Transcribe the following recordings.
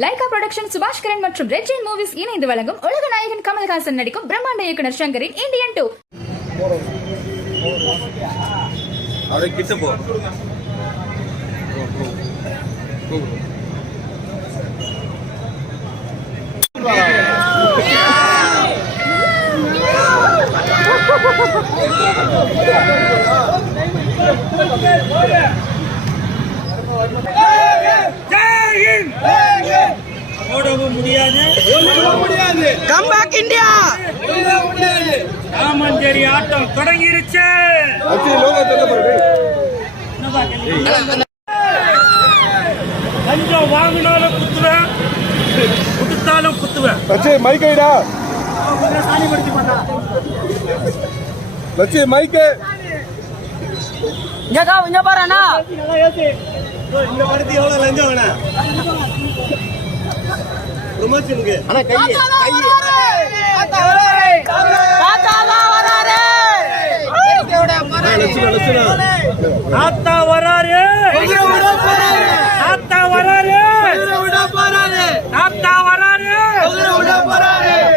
Lyca production சுபாஷ் கரன் மற்றும் red Jain movies இணைந்து வழங்கும் உலக நாயகன் கமல்ஹாசன் நடிக்கும் பிரம்மாண்ட இயக்குனர் சங்கரின் இந்தியன் டூ அப்படியே கிட்ட போ. ஓடவும் முடியாது. Come back India! ராமஞ்சேரி ஆட்டம் தொடங்கிருச்சு. லஞ்சம் வாங்கினாலும் குத்துவேன். கொடுத்தாலும் குத்துவேன். லட்சி மைக் ஐடா லட்சி மைக்கு இங்க கா இங்க பாருண்ணா. இந்த படத்து எவ்வளவு லஞ்சம் வேணா ப்ரொமோஷனுக்கு தாத்தா வராரு. தாத்தா வராரு.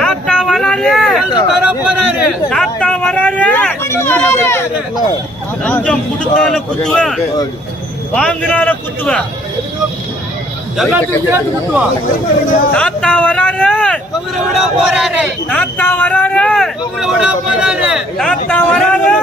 தாத்தா வராரு. தாத்தா வராரு. லஞ்சம் கொடுத்தாலும் குத்துவேன். வாங்கினாலும் குத்துவேன். எல்லாத்தையும் சேர்த்து குத்துவான். தாத்தா வராரு. தாத்தா வராரு. தாத்தா வராரு.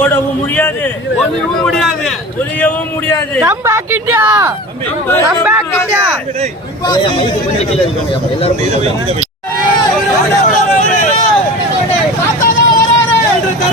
ஓடவும் முடியாது. ஒளியவும் முடியாது. ஒளியவும் முடியாது. Come back India come back India